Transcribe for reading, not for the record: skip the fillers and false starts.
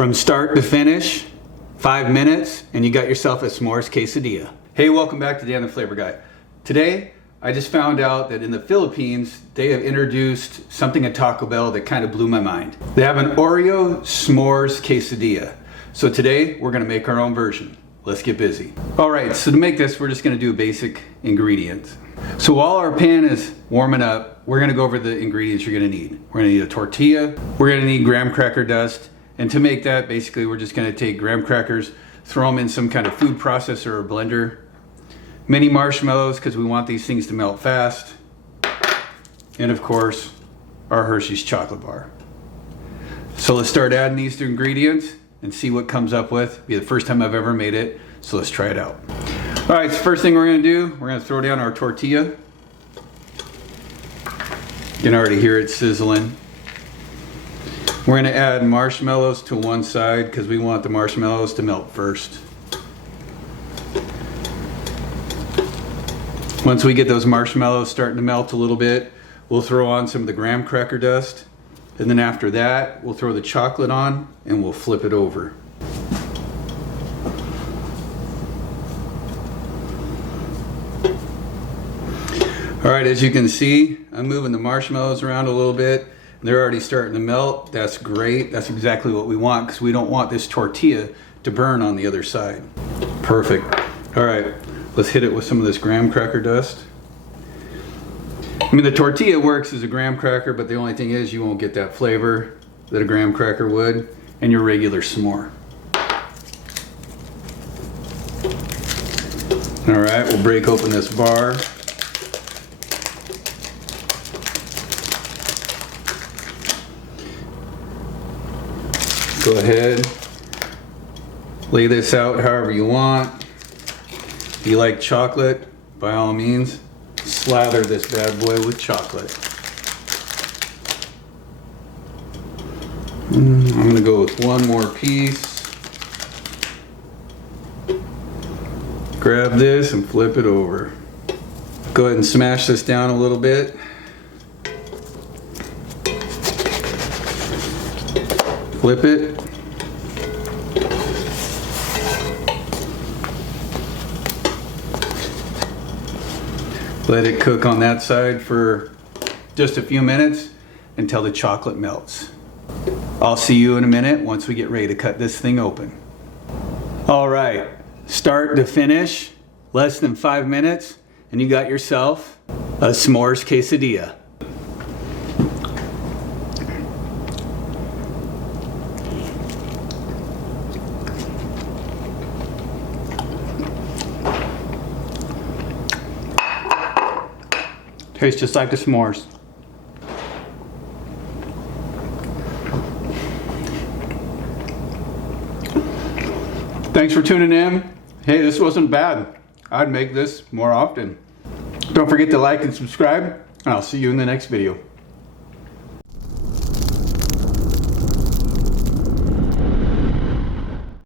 From start to finish, 5 minutes, and you got yourself a S'mores Quesadilla. Hey, welcome back to Dan the Flavor Guy. Today, I just found out that in the Philippines, they have introduced something at Taco Bell that kind of blew my mind. They have an Oreo S'mores Quesadilla. So today, we're gonna make our own version. Let's get busy. All right, so to make this, we're just gonna do basic ingredients. So while our pan is warming up, we're gonna go over the ingredients you're gonna need. We're gonna need a tortilla, we're gonna need graham cracker dust, and to make that, basically, we're just gonna take graham crackers, throw them in some kind of food processor or blender, mini marshmallows, because we want these things to melt fast, and of course, our Hershey's chocolate bar. So let's start adding these to ingredients and see what comes up with. It'll be the first time I've ever made it, so let's try it out. All right, so first thing we're gonna do, we're gonna throw down our tortilla. You can already hear it sizzling. We're gonna add marshmallows to one side because we want the marshmallows to melt first. Once we get those marshmallows starting to melt a little bit, we'll throw on some of the graham cracker dust. And then after that, we'll throw the chocolate on and we'll flip it over. All right, as you can see, I'm moving the marshmallows around a little bit. They're already starting to melt. That's great. That's exactly what we want because we don't want this tortilla to burn on the other side. Perfect. All right, let's hit it with some of this graham cracker dust. I mean, the tortilla works as a graham cracker, but the only thing is you won't get that flavor that a graham cracker would in your regular s'more. All right, we'll break open this bar. Go ahead, lay this out however you want. If you like chocolate, by all means, slather this bad boy with chocolate. I'm gonna go with one more piece. Grab this and flip it over. Go ahead and smash this down a little bit. Flip it. Let it cook on that side for just a few minutes until the chocolate melts. I'll see you in a minute once we get ready to cut this thing open. All right, start to finish, less than 5 minutes, and you got yourself a S'mores Quesadilla. Tastes just like the s'mores. Thanks for tuning in. Hey, this wasn't bad. I'd make this more often. Don't forget to like and subscribe, and I'll see you in the next video.